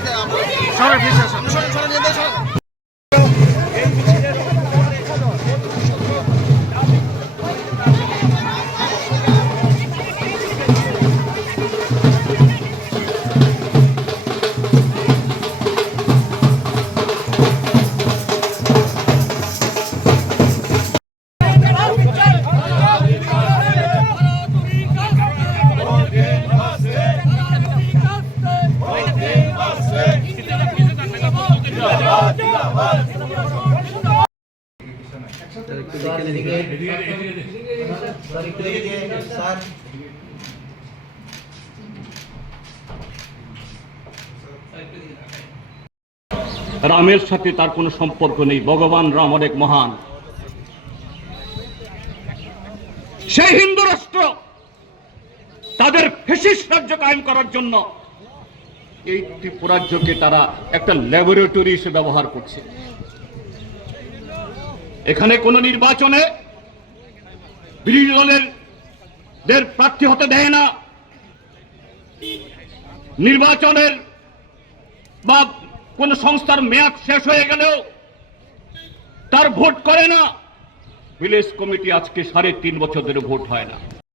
তোমাকে যাব তোমরা রামের সাথে তার কোনো সম্পর্ক নেই ভগবান রাম অনেক মহান। সেই হিন্দু রাষ্ট্র তাদের ফেসিস রাজ্য কায়েম করার জন্য এই ত্রিপুরাজ্যকে তারা একটা ল্যাবরেটরি হিসেবে ব্যবহার করছে। এখানে কোনো নির্বাচনে বিরোধী দলের দের প্রার্থী হতে দেয় না। নির্বাচনের বা কোন সংস্থার মেয়াদ শেষ হয়ে গেলেও তার ভোট করে না। ভিলেজ কমিটি আজকে সাড়ে তিন বছর ধরে ভোট হয় না।